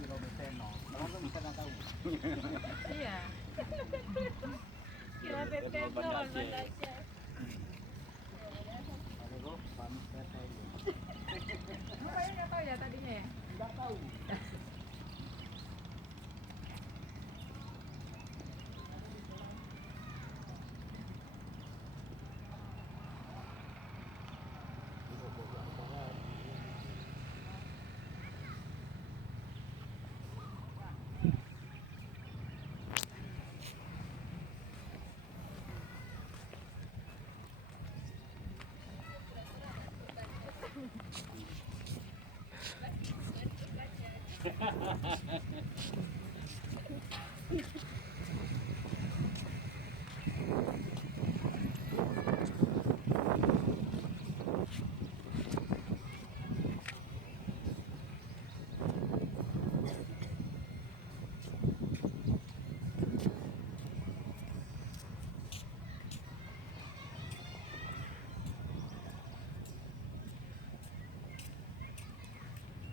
kilometer no. Kalau kan bisa nggak tahu. Iya. Kira bebek no, Malaysia. Kalau panik saya tahu. Kayaknya nggak tahu ya tadinya ya. Nggak tahu.